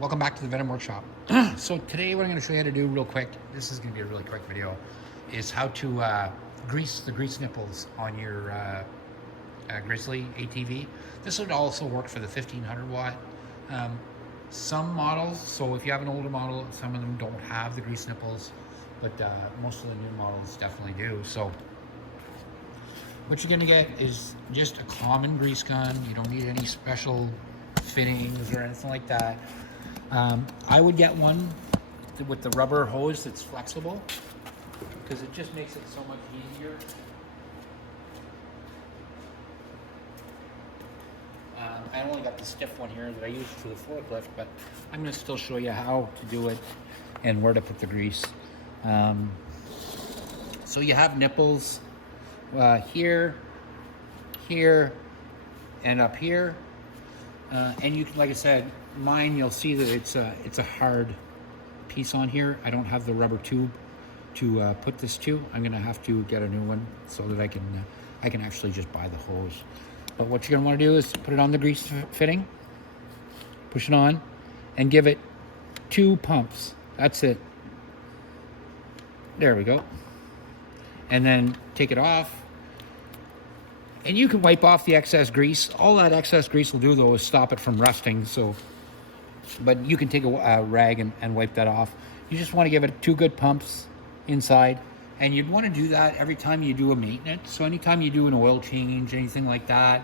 Welcome back to the Venom Workshop. So today what I'm going to show you how to do real quick, this is going to be a really quick video, is how to grease the grease nipples on your Grizzly ATV. This would also work for the 1500 watt. Some models, so if you have an older model, some of them don't have the grease nipples, but most of the new models definitely do. So what you're going to get is just a common grease gun. You don't need any special fittings or anything like that. I would get one with the rubber hose that's flexible because it just makes it so much easier. I only got the stiff one here that I use for the forklift, but I'm going to still show you how to do it and where to put the grease. So you have nipples here, here, and up here. And you can, like I said, mine, you'll see that it's a hard piece on here. I don't have the rubber tube to put this to. I'm gonna have to get a new one so that I can actually just buy the hose. But what you're gonna want to do is put it on the grease fitting, push it on, and give it 2 pumps. That's it. There we go. And then take it off. And you can wipe off the excess grease. All that excess grease will do, though, is stop it from rusting. So, but you can take a rag and wipe that off. You just want to give it 2 good pumps inside. And you'd want to do that every time you do a maintenance. So anytime you do an oil change, anything like that,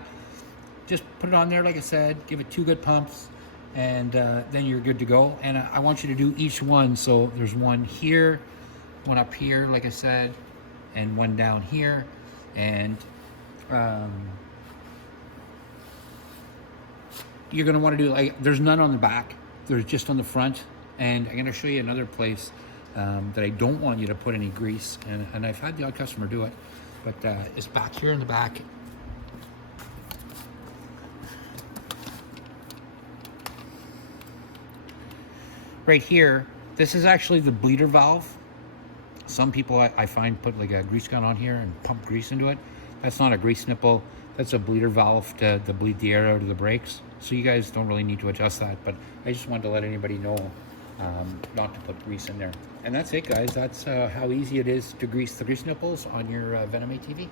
just put it on there, like I said, give it 2 good pumps, and then you're good to go. And I want you to do each one. So there's one here, one up here, like I said, and one down here. And you're going to want to do, like, there's none on the back, there's just on the front. And I'm going to show you another place that I don't want you to put any grease, and I've had the odd customer do it, but it's back here in the back. Right here, this is actually the bleeder valve. Some people I find put like a grease gun on here and pump grease into it. That's not a grease nipple. That's a bleeder valve to bleed the air out of the brakes. So you guys don't really need to adjust that, but I just wanted to let anybody know not to put grease in there. And that's it, guys. That's how easy it is to grease the grease nipples on your Venom ATV.